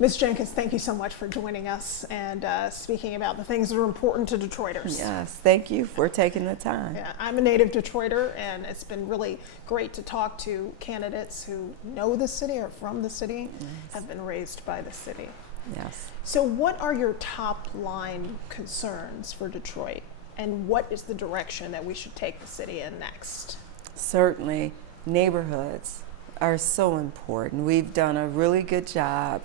Ms. Jenkins, thank you so much for joining us and speaking about the things that are important to Detroiters. Yes, thank you for taking the time. Yeah, I'm a native Detroiter, and it's been really great to talk to candidates who know the city or from the city, Yes. have been raised by the city. Yes. So what are your top line concerns for Detroit, and what is the direction that we should take the city in next? Certainly, neighborhoods are so important. We've done a really good job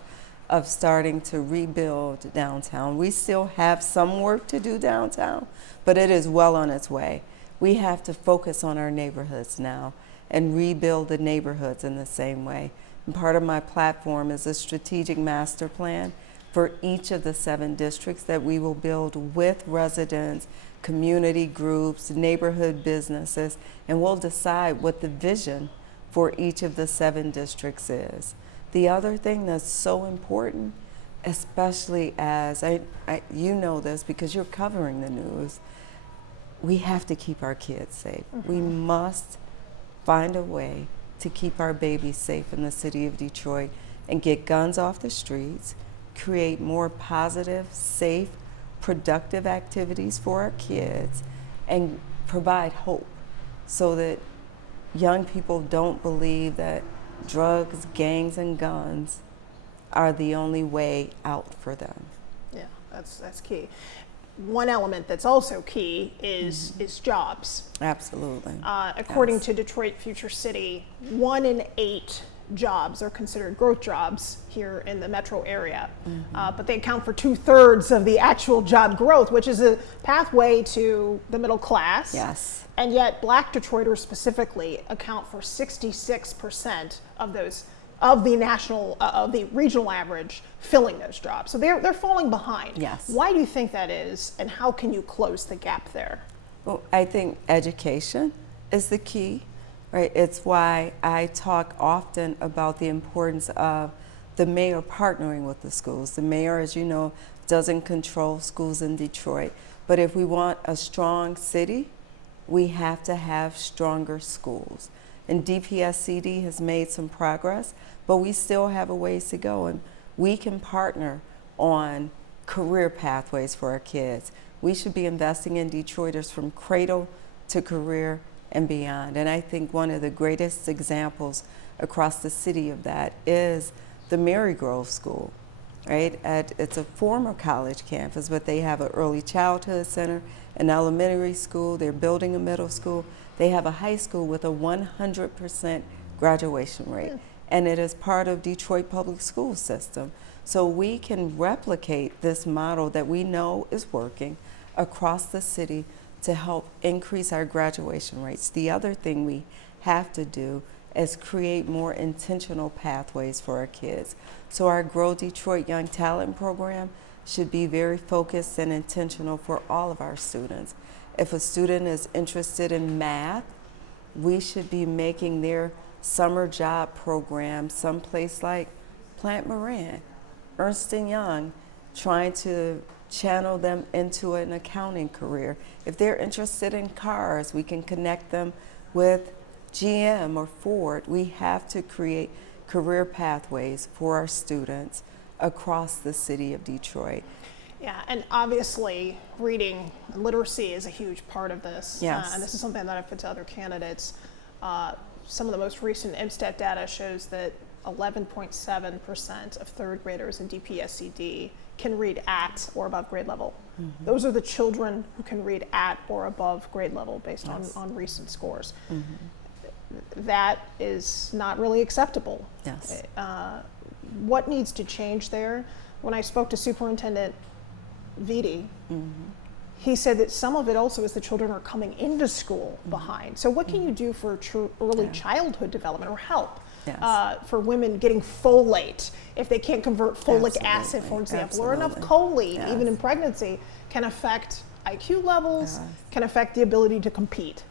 of starting to rebuild downtown. We still have some work to do downtown, but it is well on its way. We have to focus on our neighborhoods now and rebuild the neighborhoods in the same way. And part of my platform is a strategic master plan for each of the 7 districts that we will build with residents, community groups, neighborhood businesses, and we'll decide what the vision for each of the 7 districts is. The other thing that's so important, especially as, you know this because you're covering the news, we have to keep our kids safe. Mm-hmm. We must find a way to keep our babies safe in the city of Detroit and get guns off the streets, create more positive, safe, productive activities for our kids, and provide hope so that young people don't believe that drugs, gangs, and guns are the only way out for them. Yeah, that's key. One element that's also key is jobs. Absolutely. According Yes. to Detroit Future City, 1 in 8 jobs are considered growth jobs here in the metro area, but they account for 2/3 of the actual job growth, which is a pathway to the middle class. Yes. And yet, Black Detroiters specifically account for 66% of those of the regional average filling those jobs. So they're falling behind. Yes. Why do you think that is, and how can you close the gap there? Well, I think education is the key, right? It's why I talk often about the importance of the mayor partnering with the schools. The mayor, as you know, doesn't control schools in Detroit, but if we want a strong city, we have to have stronger schools. And DPSCD has made some progress, but we still have a ways to go. And we can partner on career pathways for our kids. We should be investing in Detroiters from cradle to career and beyond. And I think one of the greatest examples across the city of that is the Marygrove School, right? It's a former college campus, but they have an early childhood center, an elementary school, they're building a middle school. They have a high school with a 100% graduation rate, and it is part of Detroit public school system. So we can replicate this model that we know is working across the city to help increase our graduation rates. The other thing we have to do is create more intentional pathways for our kids. So our Grow Detroit Young Talent program should be very focused and intentional for all of our students. If a student is interested in math, we should be making their summer job program someplace like Plant Moran, Ernst & Young, trying to channel them into an accounting career. If they're interested in cars, we can connect them with GM or Ford. We have to create career pathways for our students across the city of Detroit. Yeah, and obviously reading and literacy is a huge part of this. Yes. And this is something that I've put to other candidates. Some of the most recent MSTET data shows that 11.7% of third graders in DPSCD can read at or above grade level. Mm-hmm. Those are the children who can read at or above grade level based on recent scores. Mm-hmm. That is not really acceptable. Yes. What needs to change there? When I spoke to Superintendent Vitti, he said that some of it also is the children are coming into school behind. So what can you do for early childhood development or help for women getting folate if they can't convert folic acid, for example, or enough choline, even in pregnancy, can affect IQ levels, can affect the ability to compete.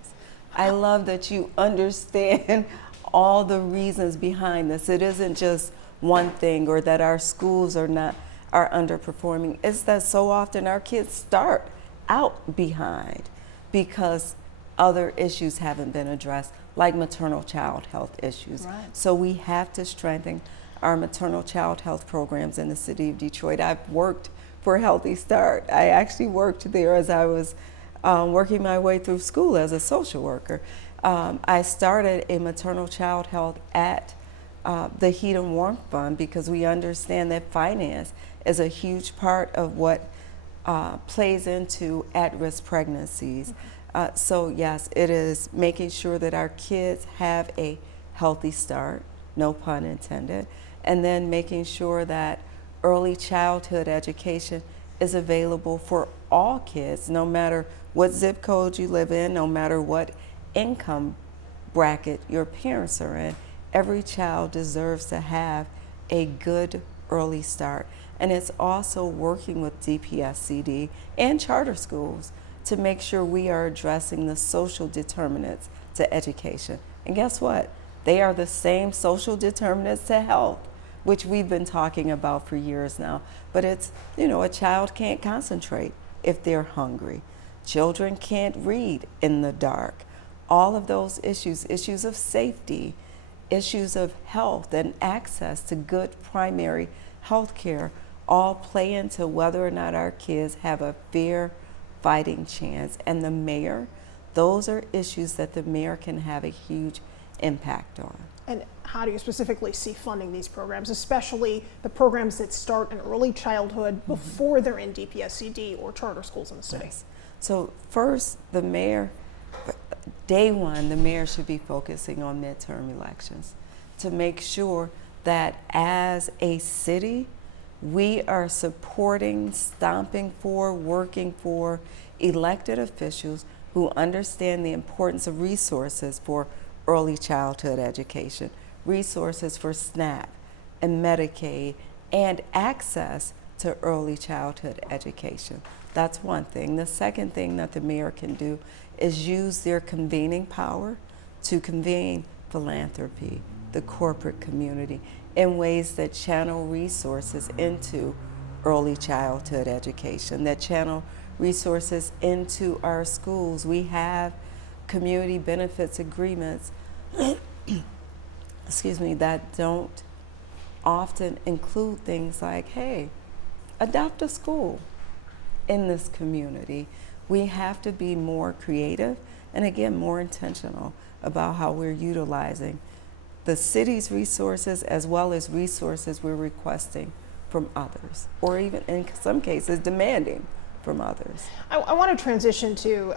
I love that you understand all the reasons behind this. It isn't just one thing or that our schools are underperforming. It's that so often our kids start out behind because other issues haven't been addressed, like maternal child health issues. Right. So we have to strengthen our maternal child health programs in the city of Detroit. I've worked for Healthy Start. I actually worked there as I was working my way through school as a social worker. I started a maternal child health at the Heat and Warmth Fund because we understand that finance is a huge part of what plays into at-risk pregnancies. So yes, it is making sure that our kids have a healthy start, no pun intended, and then making sure that early childhood education is available for all kids, no matter what zip code you live in, no matter what income bracket your parents are in. Every child deserves to have a good early start. And it's also working with DPSCD and charter schools to make sure we are addressing the social determinants to education. And guess what? They are the same social determinants to health, which we've been talking about for years now. But it's, you know, a child can't concentrate if they're hungry. Children can't read in the dark. All of those issues, issues of safety, issues of health and access to good primary health care all play into whether or not our kids have a fair fighting chance. And the mayor, those are issues that the mayor can have a huge impact on. And how do you specifically see funding these programs, especially the programs that start in early childhood before they're in DPSCD or charter schools in the city? Yes. So first, the mayor, day one, the mayor should be focusing on midterm elections to make sure that as a city, we are supporting, stomping for, working for elected officials who understand the importance of resources for early childhood education, resources for SNAP and Medicaid, and access to early childhood education. That's one thing. The second thing that the mayor can do is use their convening power to convene philanthropy, the corporate community, in ways that channel resources into early childhood education, that channel resources into our schools. We have community benefits agreements excuse me, that don't often include things like, hey, adopt a school in this community. We have to be more creative and, again, more intentional about how we're utilizing the city's resources as well as resources we're requesting from others, or even in some cases demanding from others. I want to transition to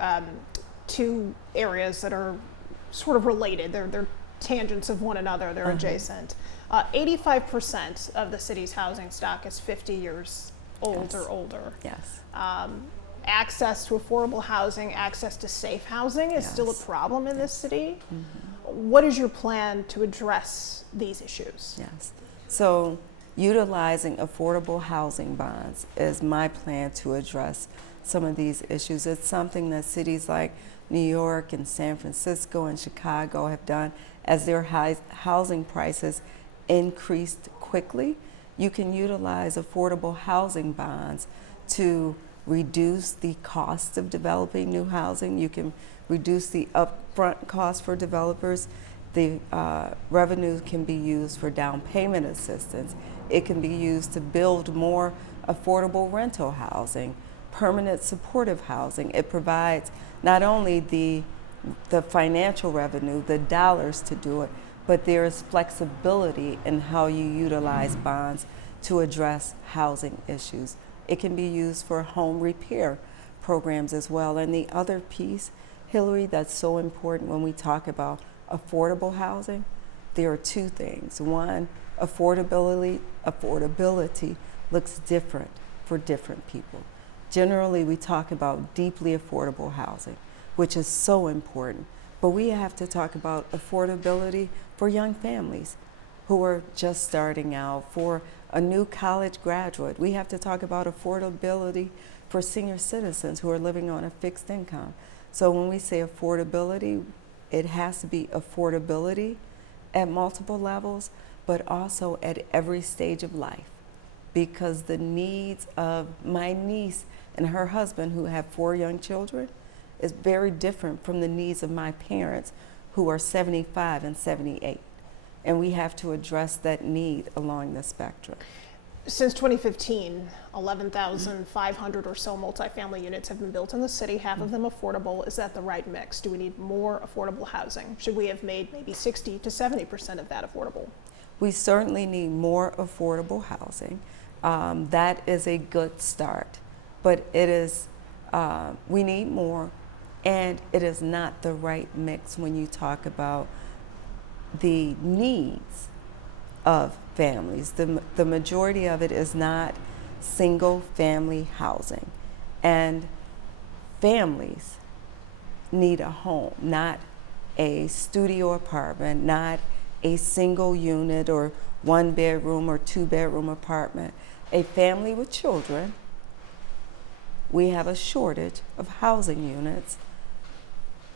two areas that are sort of related. They're tangents of one another, they're adjacent. 85% of the city's housing stock is 50 years old or older. Yes. Access to affordable housing, access to safe housing is still a problem in this city. What is your plan to address these issues? Yes. So utilizing affordable housing bonds is my plan to address some of these issues. It's something that cities like New York and San Francisco and Chicago have done as their housing prices increased quickly. You can utilize affordable housing bonds to reduce the cost of developing new housing. You can reduce the upfront cost for developers. The revenue can be used for down payment assistance. It can be used to build more affordable rental housing, permanent supportive housing. It provides not only the financial revenue, the dollars to do it, but there is flexibility in how you utilize bonds to address housing issues. It can be used for home repair programs as well. And the other piece, Hilary, that's so important when we talk about affordable housing, there are two things. One, affordability looks different for different people. Generally, we talk about deeply affordable housing, which is so important. But we have to talk about affordability for young families who are just starting out, for a new college graduate. We have to talk about affordability for senior citizens who are living on a fixed income. So when we say affordability, it has to be affordability at multiple levels, but also at every stage of life. Because the needs of my niece and her husband, who have 4 young children, is very different from the needs of my parents, who are 75 and 78. and we have to address that need along the spectrum. Since 2015, 11,500 or so multifamily units have been built in the city, half of them affordable. Is that the right mix? Do we need more affordable housing? Should we have made maybe 60 to 70% of that affordable? We certainly need more affordable housing. That is a good start, but it is, we need more, and it is not the right mix when you talk about the needs of families. The majority of it is not single family housing, and families need a home, not a studio apartment, not a single unit or 1 bedroom or 2 bedroom apartment. A family with children, we have a shortage of housing units,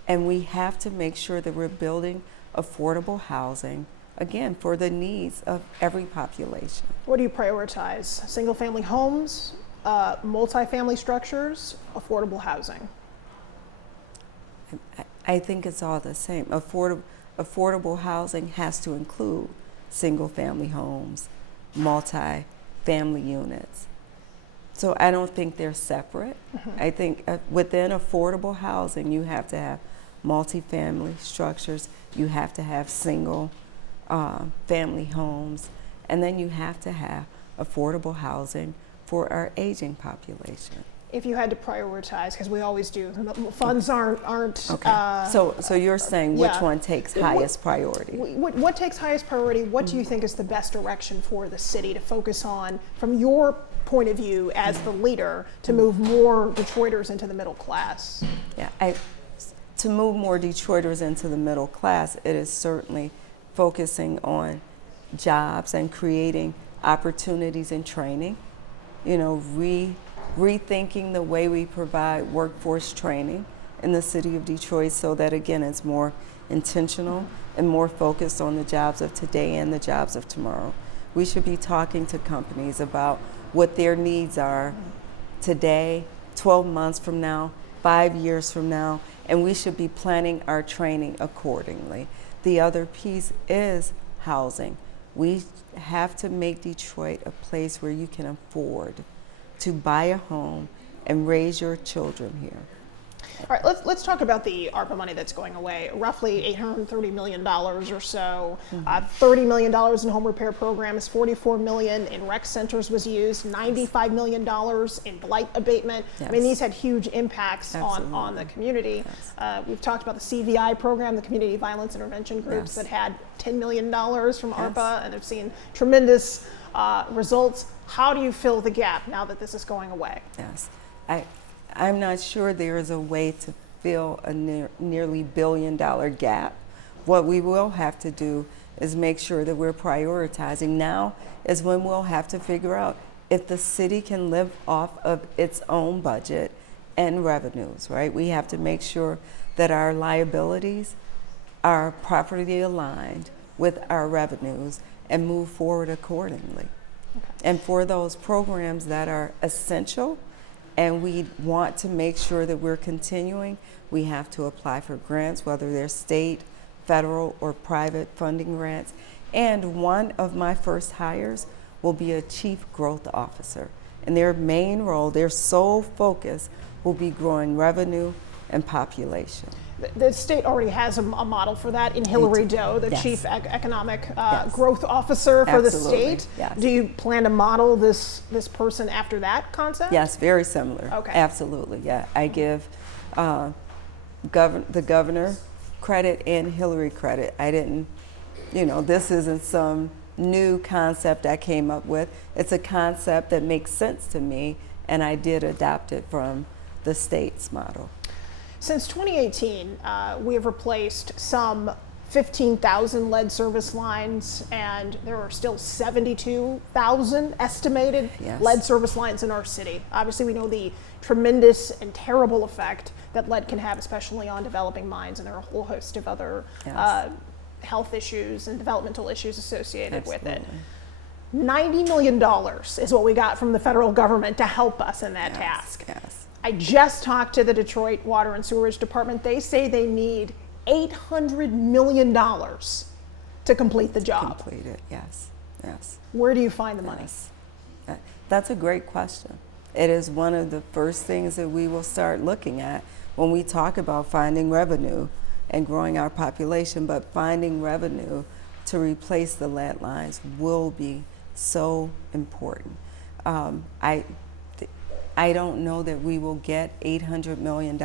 and we have to make sure that we're building affordable housing, again, for the needs of every population. What do you prioritize? Single family homes, multifamily structures, affordable housing? I think it's all the same. Affordable housing has to include single family homes, multi-family units. So I don't think they're separate. I think within affordable housing, you have to have multi-family structures, you have to have single family homes, and then you have to have affordable housing for our aging population. If you had to prioritize, because we always do, funds aren't okay. So you're saying which yeah. one takes highest priority? What takes highest priority? What do you think is the best direction for the city to focus on, from your point of view as the leader, to move more Detroiters into the middle class? Yeah, to move more Detroiters into the middle class, it is certainly focusing on jobs and creating opportunities and training. You know, rethinking the way we provide workforce training in the city of Detroit, so that again it's more intentional and more focused on the jobs of today and the jobs of tomorrow. We should be talking to companies about what their needs are today, 12 months from now, 5 years from now, and we should be planning our training accordingly. The other piece is housing. We have to make Detroit a place where you can afford to buy a home and raise your children here. All right, let's talk about the ARPA money that's going away. Roughly $830 million or so. $30 million in home repair programs, $44 million in rec centers was used, $95 million in blight abatement. Yes. I mean, these had huge impacts on the community. Yes. We've talked about the CVI program, the Community Violence Intervention Groups, yes. that had $10 million from ARPA, yes. and have seen tremendous results. How do you fill the gap now that this is going away? Yes, I'm not sure there is a way to fill a nearly $1 billion gap. What we will have to do is make sure that we're prioritizing. Now is when we'll have to figure out if the city can live off of its own budget and revenues, right? We have to make sure that our liabilities are properly aligned with our revenues and move forward accordingly. Okay. And for those programs that are essential, and we want to make sure that we're continuing, we have to apply for grants, whether they're state, federal, or private funding grants. And one of my first hires will be a chief growth officer. And their main role, their sole focus, will be growing revenue and population. The state already has a model for that in Hilary Doe, the yes. Chief Economic yes. Growth Officer for Absolutely. the state. Yes. Do you plan to model this person after that concept? Yes, very similar. Okay. Absolutely, yeah. I give the governor credit and Hilary credit. I didn't, this isn't some new concept I came up with. It's a concept that makes sense to me, and I did adopt it from the state's model. Since 2018, we have replaced some 15,000 lead service lines, and there are still 72,000 estimated yes. lead service lines in our city. Obviously, we know the tremendous and terrible effect that lead can have, especially on developing minds, and there are a whole host of other yes. health issues and developmental issues associated Absolutely. with it. $90 million is what we got from the federal government to help us in that yes. task. Yes. I just talked to the Detroit Water and Sewerage Department. They say they need $800 million to to complete the job. Complete it, yes, yes. Where do you find the money? Yes. That's a great question. It is one of the first things that we will start looking at when we talk about finding revenue and growing our population, but finding revenue to replace the lead lines will be so important. I don't know that we will get $800 million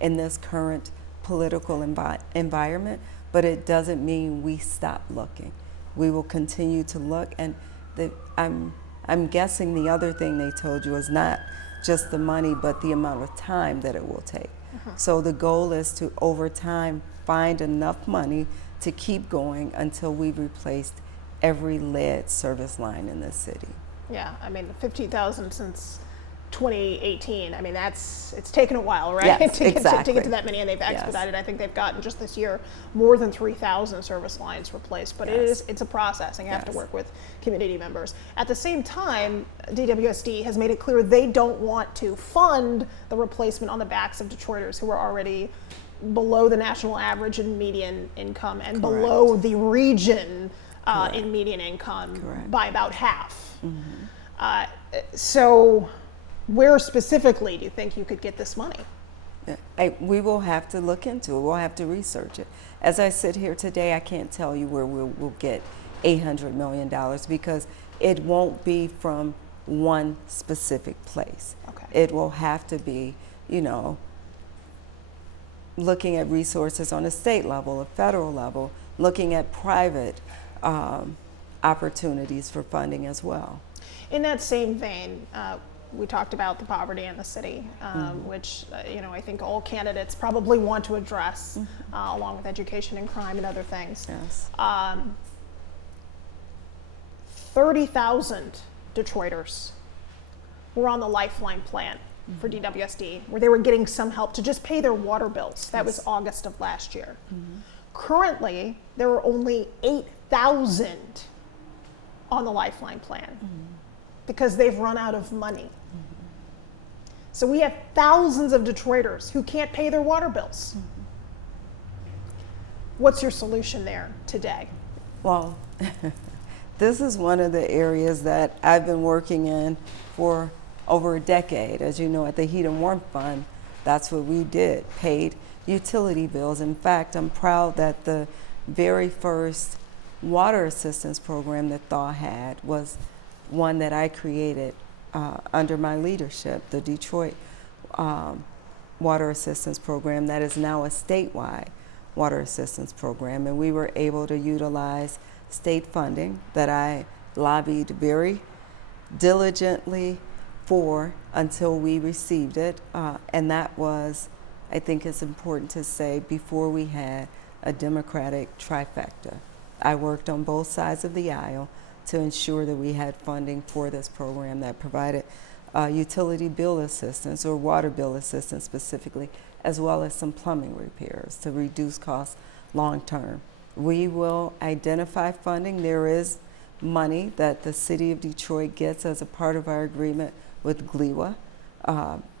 in this current political environment, but it doesn't mean we stop looking. We will continue to look, and I'm guessing the other thing they told you is not just the money, but the amount of time that it will take. So the goal is to, over time, find enough money to keep going until we've replaced every lead service line in this city. Yeah, I mean, 15,000 since 2018. I mean, it's taken a while, right? Yes, to exactly. get to that many, and they've expedited. I think they've gotten just this year more than 3,000 service lines replaced. But it's a process, and you have to work with community members. At the same time, DWSD has made it clear they don't want to fund the replacement on the backs of Detroiters who are already below the national average in median income and below the region in median income by about half. So where specifically do you think you could get this money? We will have to look into it. We'll have to research it. As I sit here today, I can't tell you where we'll get $800 million because it won't be from one specific place. It will have to be, looking at resources on a state level, a federal level, looking at private opportunities for funding as well. In that same vein, we talked about the poverty in the city, which I think all candidates probably want to address, along with education and crime and other things. 30,000 Detroiters were on the Lifeline plan for DWSD, where they were getting some help to just pay their water bills. That was August of last year. Currently, there are only 8,000 on the Lifeline plan because they've run out of money. So we have thousands of Detroiters who can't pay their water bills. What's your solution there today? Well, this is one of the areas that I've been working in for over a decade. As you know, at the Heat and Warmth Fund, that's what we did, paid utility bills. In fact, I'm proud that the very first water assistance program that Thaw had was one that I created under my leadership, the Detroit Water Assistance Program that is now a statewide water assistance program. And we were able to utilize state funding that I lobbied very diligently for until we received it. And that was, I think it's important to say, before we had a Democratic trifecta. I worked on both sides of the aisle to ensure that we had funding for this program that provided utility bill assistance or water bill assistance specifically, as well as some plumbing repairs to reduce costs long term. We will identify funding. There is money that the city of Detroit gets as a part of our agreement with GLEWA,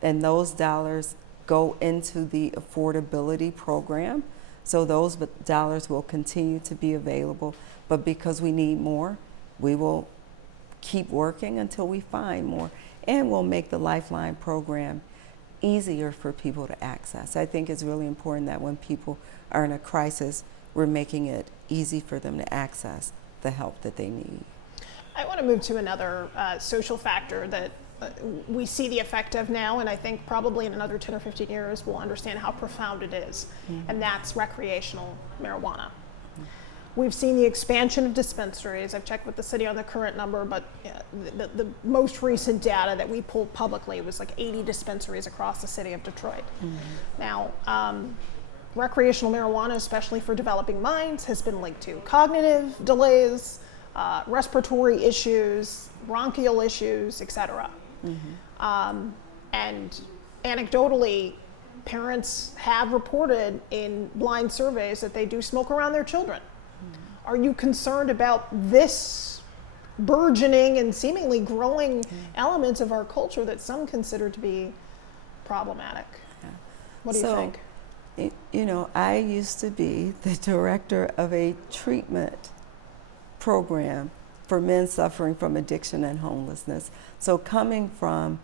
and those dollars go into the affordability program. So those dollars will continue to be available, but because we need more, we will keep working until we find more, and we'll make the Lifeline program easier for people to access. I think it's really important that when people are in a crisis, we're making it easy for them to access the help that they need. I want to move to another social factor that we see the effect of now, and I think probably in another 10 or 15 years we'll understand how profound it is, and that's recreational marijuana. We've seen the expansion of dispensaries. I've checked with the city on the current number, but the most recent data that we pulled publicly was like 80 dispensaries across the city of Detroit. Now, recreational marijuana, especially for developing minds, has been linked to cognitive delays, respiratory issues, bronchial issues, etc. And anecdotally, parents have reported in blind surveys that they do smoke around their children. Are you concerned about this burgeoning and seemingly growing elements of our culture that some consider to be problematic? What do you think? You know, I used to be the director of a treatment program for men suffering from addiction and homelessness. So coming from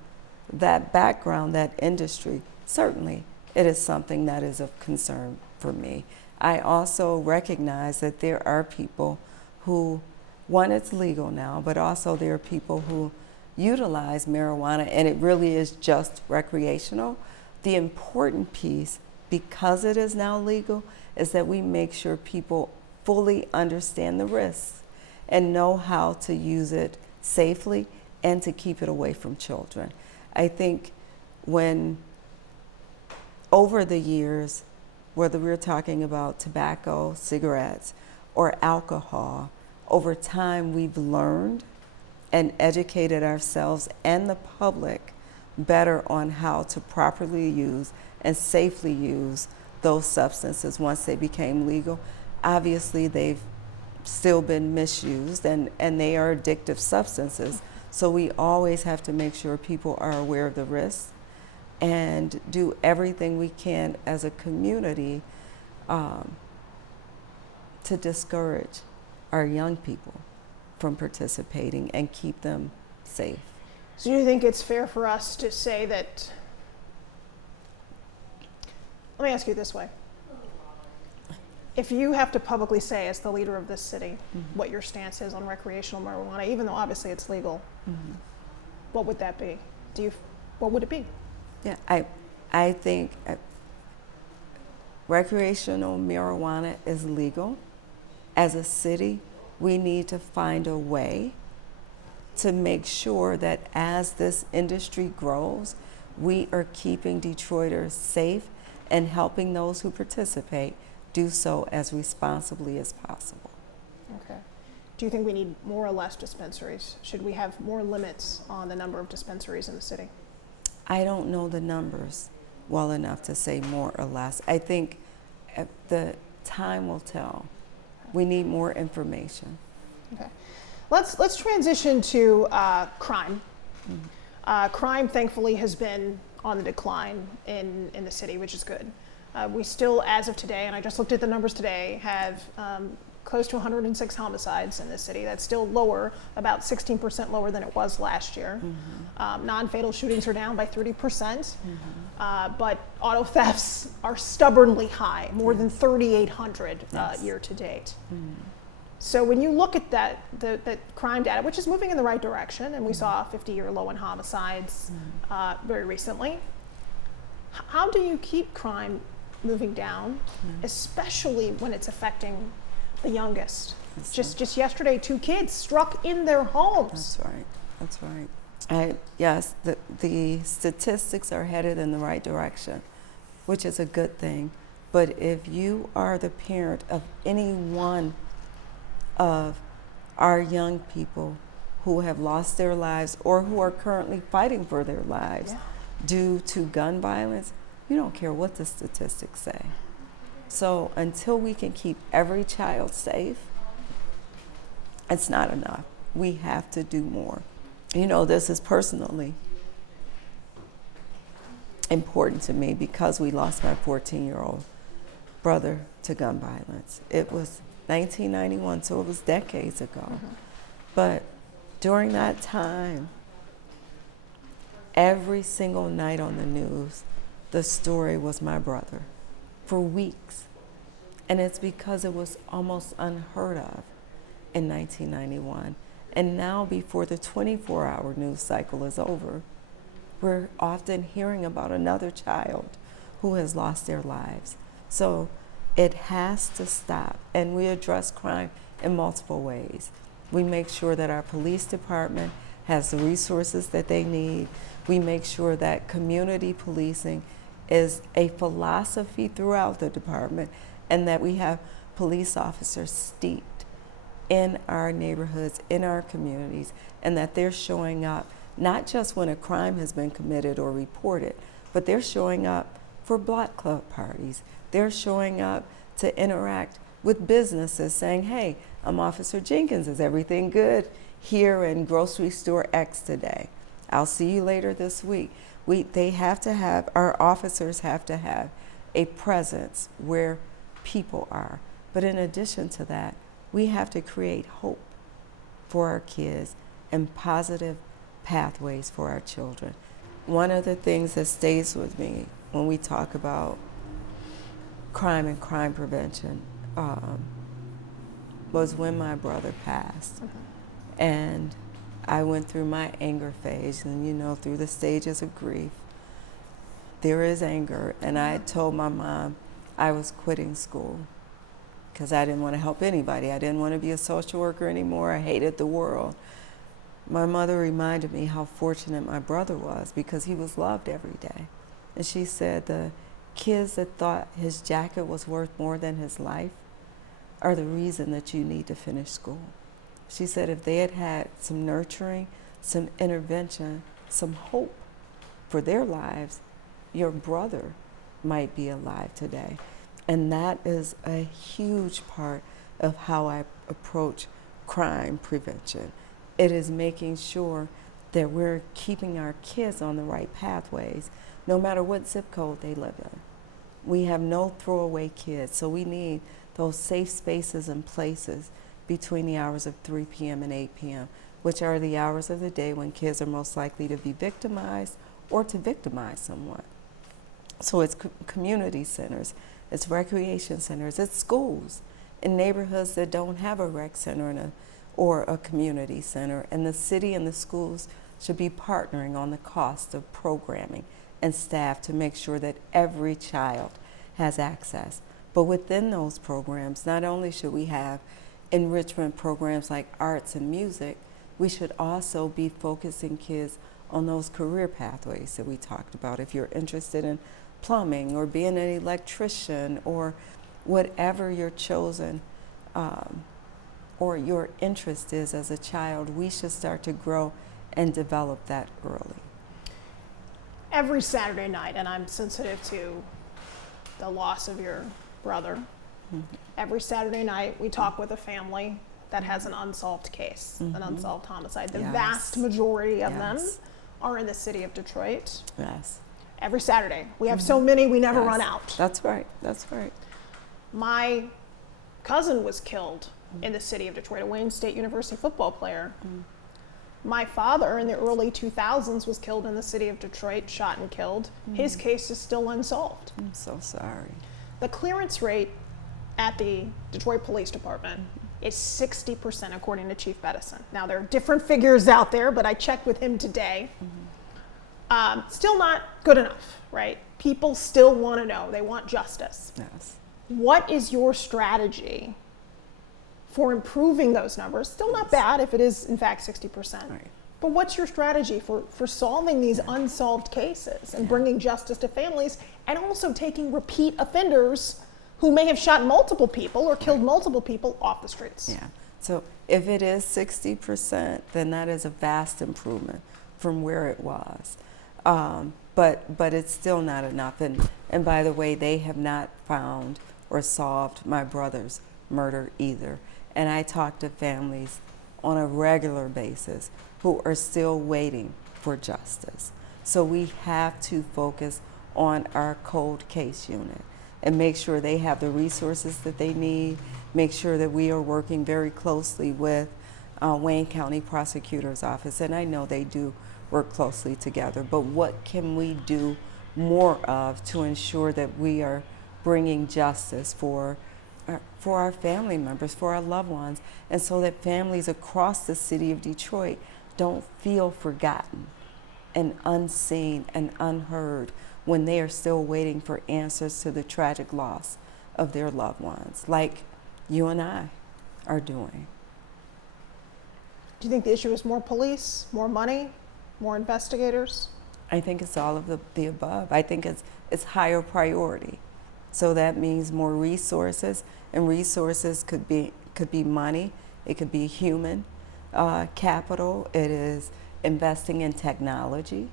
that background, that industry, certainly it is something that is of concern for me. I also recognize that there are people who, one, it's legal now, but also there are people who utilize marijuana and it really is just recreational. The important piece, because it is now legal, is that we make sure people fully understand the risks and know how to use it safely and to keep it away from children. I think when over the years, whether we're talking about tobacco, cigarettes, or alcohol, over time we've learned and educated ourselves and the public better on how to properly use and safely use those substances once they became legal. Obviously, they've still been misused and they are addictive substances. So we always have to make sure people are aware of the risks and do everything we can as a community to discourage our young people from participating and keep them safe. So do you think it's fair for us to say that, let me ask you this way. If you have to publicly say as the leader of this city what your stance is on recreational marijuana, even though obviously it's legal, what would that be? What would it be? Yeah, I think recreational marijuana is legal. As a city, we need to find a way to make sure that as this industry grows, we are keeping Detroiters safe and helping those who participate do so as responsibly as possible. Okay. Do you think we need more or less dispensaries? Should we have more limits on the number of dispensaries in the city? I don't know the numbers well enough to say more or less. I think the time will tell. We need more information. Okay. Let's transition to crime. Crime, thankfully, has been on the decline in the city, which is good. We still, as of today, and I just looked at the numbers today, have close to 106 homicides in this city. That's still lower, about 16% lower than it was last year. Non-fatal shootings are down by 30%, but auto thefts are stubbornly high, more than 3,800 year to date. So when you look at that, the crime data, which is moving in the right direction, and we saw a 50-year low in homicides very recently, how do you keep crime moving down, especially when it's affecting the youngest? Just yesterday, 2 kids struck in their homes. That's right. Yes, the statistics are headed in the right direction, which is a good thing. But if you are the parent of any one of our young people who have lost their lives or who are currently fighting for their lives due to gun violence, you don't care what the statistics say. So until we can keep every child safe, it's not enough. We have to do more. You know, this is personally important to me because we lost my 14-year-old brother to gun violence. It was 1991, so it was decades ago. But during that time, every single night on the news, the story was my brother for weeks. And it's because it was almost unheard of in 1991. And now, before the 24-hour news cycle is over, we're often hearing about another child who has lost their lives. So it has to stop. And we address crime in multiple ways. We make sure that our police department has the resources that they need. We make sure that community policing is a philosophy throughout the department, and that we have police officers steeped in our neighborhoods, in our communities, and that they're showing up not just when a crime has been committed or reported, but they're showing up for block club parties. They're showing up to interact with businesses saying, hey, I'm Officer Jenkins, is everything good here in grocery store X today? I'll see you later this week. Our officers have to have a presence where people are. But in addition to that, we have to create hope for our kids and positive pathways for our children. One of the things that stays with me when we talk about crime and crime prevention was when my brother passed. And I went through my anger phase, and you know, through the stages of grief, there is anger. And I told my mom I was quitting school because I didn't want to help anybody. I didn't want to be a social worker anymore. I hated the world. My mother reminded me how fortunate my brother was because he was loved every day. And she said the kids that thought his jacket was worth more than his life are the reason that you need to finish school. She said if they had had some nurturing, some intervention, some hope for their lives, your brother might be alive today. And that is a huge part of how I approach crime prevention. It is making sure that we're keeping our kids on the right pathways, no matter what zip code they live in. We have no throwaway kids, so we need those safe spaces and places between the hours of 3 p.m. and 8 p.m., which are the hours of the day when kids are most likely to be victimized or to victimize someone. So it's community centers, it's recreation centers, it's schools in neighborhoods that don't have a rec center or a community center. And the city and the schools should be partnering on the cost of programming and staff to make sure that every child has access. But within those programs, not only should we have enrichment programs like arts and music, we should also be focusing kids on those career pathways that we talked about. If you're interested in plumbing or being an electrician or whatever your chosen or your interest is as a child, we should start to grow and develop that early. Every Saturday night, and I'm sensitive to the loss of your brother, every Saturday night we talk with a family that has an unsolved case, an unsolved homicide. The vast majority of them are in the city of Detroit. Yes. Every Saturday. We have so many, we never run out. That's right, that's right. My cousin was killed in the city of Detroit, a Wayne State University football player. My father in the early 2000s was killed in the city of Detroit, shot and killed. His case is still unsolved. I'm so sorry. The clearance rate at the Detroit Police Department is 60% according to Chief Bedison. Now there are different figures out there, but I checked with him today. Still not good enough, right? People still want to know, they want justice. Yes. What is your strategy for improving those numbers? Still not bad if it is in fact 60%. Right. But what's your strategy for solving these unsolved cases and bringing justice to families, and also taking repeat offenders who may have shot multiple people or killed multiple people off the streets? Yeah. So if it is 60%, then that is a vast improvement from where it was. But it's still not enough. And by the way, they have not found or solved my brother's murder either. And I talk to families on a regular basis who are still waiting for justice. So we have to focus on our cold case unit and make sure they have the resources that they need, make sure that we are working very closely with Wayne County Prosecutor's Office, and I know they do work closely together, but what can we do more of to ensure that we are bringing justice for our family members, for our loved ones, and so that families across the city of Detroit don't feel forgotten and unseen and unheard when they are still waiting for answers to the tragic loss of their loved ones, like you and I are doing. Do you think the issue is more police, more money, more investigators? I think it's all of the above. I think it's higher priority. So that means more resources, and resources could be money, it could be human capital, it is investing in technology,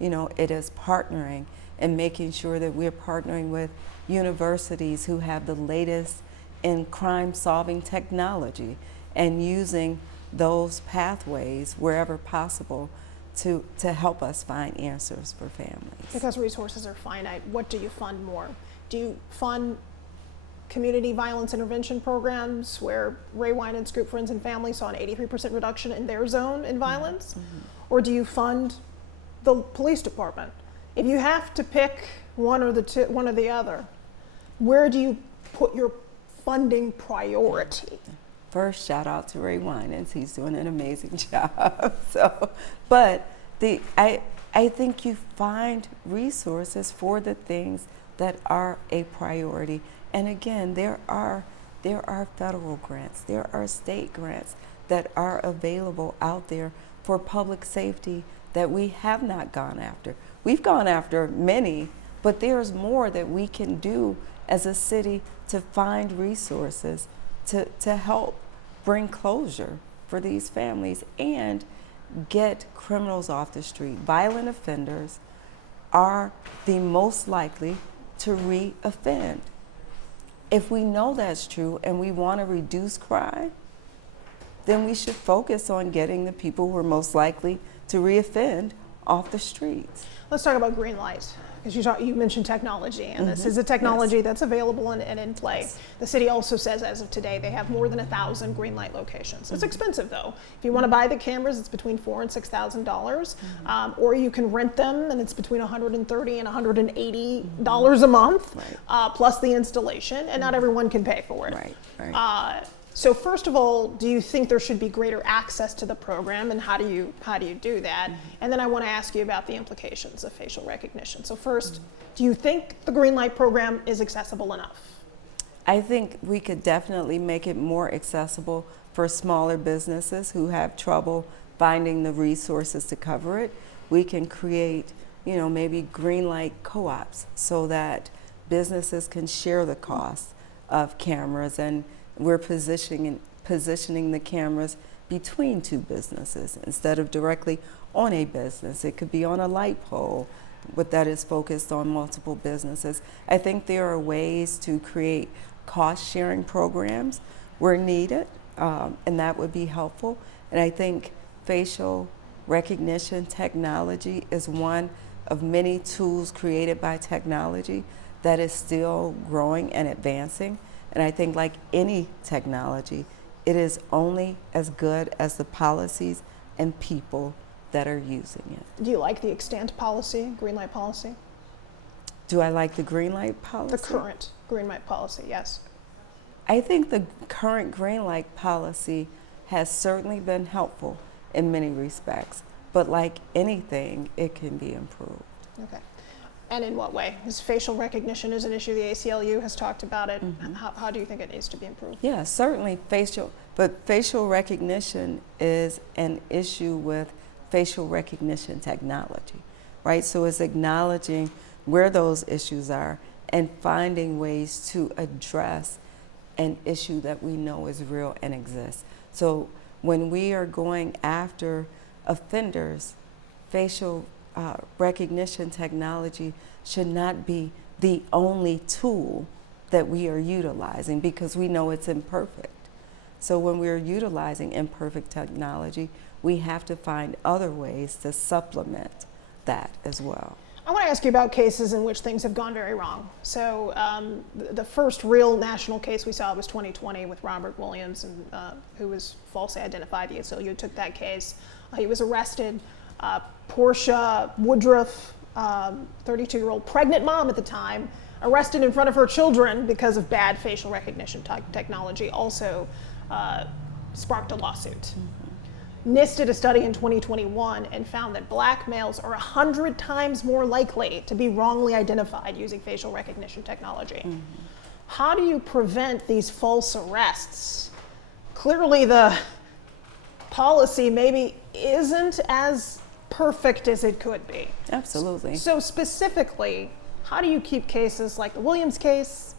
it is partnering and making sure that we're partnering with universities who have the latest in crime-solving technology and using those pathways wherever possible to help us find answers for families. Because resources are finite, what do you fund more? Do you fund community violence intervention programs where Ray Winans Group Friends and Family saw an 83% reduction in their zone in violence? Or do you fund the police department? If you have to pick one or the other, where do you put your funding priority? First, shout out to Ray Winans. He's doing an amazing job. But I think you find resources for the things that are a priority. And again, there are federal grants, there are state grants that are available out there for public safety that we have not gone after. We've gone after many, but there's more that we can do as a city to find resources to help bring closure for these families and get criminals off the street. Violent offenders are the most likely to re-offend. If we know that's true and we want to reduce crime, then we should focus on getting the people who are most likely to reoffend off the streets. Let's talk about green light, because you mentioned technology, and this is a technology that's available and in play. Yes. The city also says as of today they have more than 1,000 green light locations. It's expensive though. If you want to buy the cameras, it's between $4,000 and $6,000, or you can rent them, and it's between $130 and $180 a month, plus the installation, and not everyone can pay for it. Right. So first of all, do you think there should be greater access to the program, and how do you do that? And then I want to ask you about the implications of facial recognition. So first, do you think the green light program is accessible enough? I think we could definitely make it more accessible for smaller businesses who have trouble finding the resources to cover it. We can create, maybe green light co-ops so that businesses can share the cost of cameras, and we're positioning the cameras between two businesses instead of directly on a business. It could be on a light pole, but that is focused on multiple businesses. I think there are ways to create cost-sharing programs where needed, and that would be helpful. And I think facial recognition technology is one of many tools created by technology that is still growing and advancing. And I think, like any technology, it is only as good as the policies and people that are using it. Do you like the extant policy, green light policy? Do I like the green light policy? The current green light policy, yes. I think the current green light policy has certainly been helpful in many respects, but like anything, it can be improved. Okay. And in what way? Is facial recognition is an issue? The ACLU has talked about it. How do you think it needs to be improved? Yeah, certainly facial recognition is an issue with facial recognition technology, right? So it's acknowledging where those issues are and finding ways to address an issue that we know is real and exists. So when we are going after offenders, facial recognition technology should not be the only tool that we are utilizing, because we know it's imperfect. So when we're utilizing imperfect technology, we have to find other ways to supplement that as well. I want to ask you about cases in which things have gone very wrong. So the first real national case we saw was 2020 with Robert Williams, and, who was falsely identified. The ACLU took that case. He was arrested. Portia Woodruff, 32-year-old pregnant mom at the time, arrested in front of her children because of bad facial recognition technology, also sparked a lawsuit. NIST did a study in 2021 and found that black males are 100 times more likely to be wrongly identified using facial recognition technology. How do you prevent these false arrests? Clearly the policy maybe isn't as perfect as it could be. Absolutely. So specifically, how do you keep cases like the Williams case,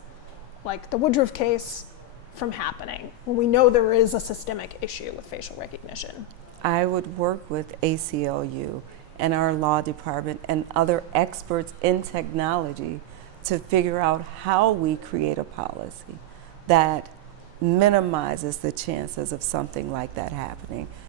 like the Woodruff case, from happening when we know there is a systemic issue with facial recognition? I would work with ACLU and our law department and other experts in technology to figure out how we create a policy that minimizes the chances of something like that happening.